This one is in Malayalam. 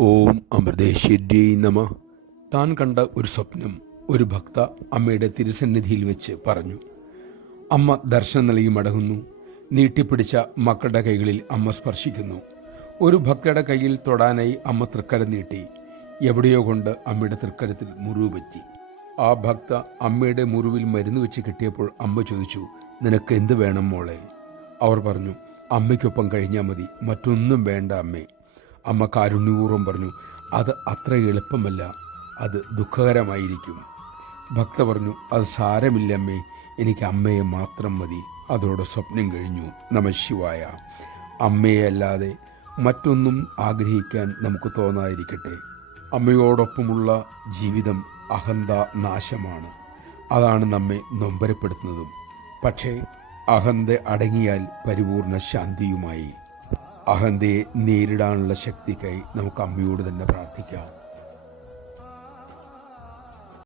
ഓം അമൃതേശ്വര്यै നമ. താൻ കണ്ട ഒരു സ്വപ്നം ഒരു ഭക്ത അമ്മയുടെ തിരുസന്നിധിയിൽ വെച്ച് പറഞ്ഞു. അമ്മ ദർശനം നൽകി മടങ്ങുന്നു. നീട്ടിപ്പിടിച്ച മക്കളുടെ കൈകളിൽ അമ്മ സ്പർശിക്കുന്നു. ഒരു ഭക്തയുടെ കയ്യിൽ തൊടാനായി അമ്മ തൃക്കരം നീട്ടി. എവിടെയോ കൊണ്ട് അമ്മയുടെ തൃക്കരത്തിൽ മുറിവ് പറ്റി. ആ ഭക്ത അമ്മയുടെ മുറിവിൽ മരുന്ന് വെച്ച് കിട്ടിയപ്പോൾ അമ്മ ചോദിച്ചു, നിനക്ക് എന്ത് വേണം മോളെ? അവർ പറഞ്ഞു, അമ്മയ്ക്കൊപ്പം കഴിഞ്ഞാൽ മതി, മറ്റൊന്നും വേണ്ട അമ്മേ. അമ്മ കാരുണ്യപൂർവ്വം പറഞ്ഞു, അത് അത്ര എളുപ്പമല്ല, അത് ദുഃഖകരമായിരിക്കും. ഭക്ത പറഞ്ഞു, അത് സാരമില്ല അമ്മേ, എനിക്ക് അമ്മയെ മാത്രം മതി. അതോടെ സ്വപ്നം കഴിഞ്ഞു. നമഃശിവായ. അമ്മയെ അല്ലാതെ മറ്റൊന്നും ആഗ്രഹിക്കാൻ നമുക്ക് തോന്നാതിരിക്കട്ടെ. അമ്മയോടൊപ്പമുള്ള ജീവിതം അഹന്ത നാശമാണ്. അതാണ് നമ്മെ നൊമ്പരപ്പെടുത്തുന്നതും. പക്ഷേ അഹന്ത അടങ്ങിയാൽ പരിപൂർണ ശാന്തിയുമായി. അഹന്തയെ നേരിടാനുള്ള ശക്തിക്കായി നമുക്ക് അമ്മയോട് തന്നെ പ്രാർത്ഥിക്കാം.